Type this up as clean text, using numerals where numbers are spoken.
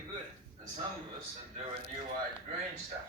pretty good. And some of us are doing new age green stuff.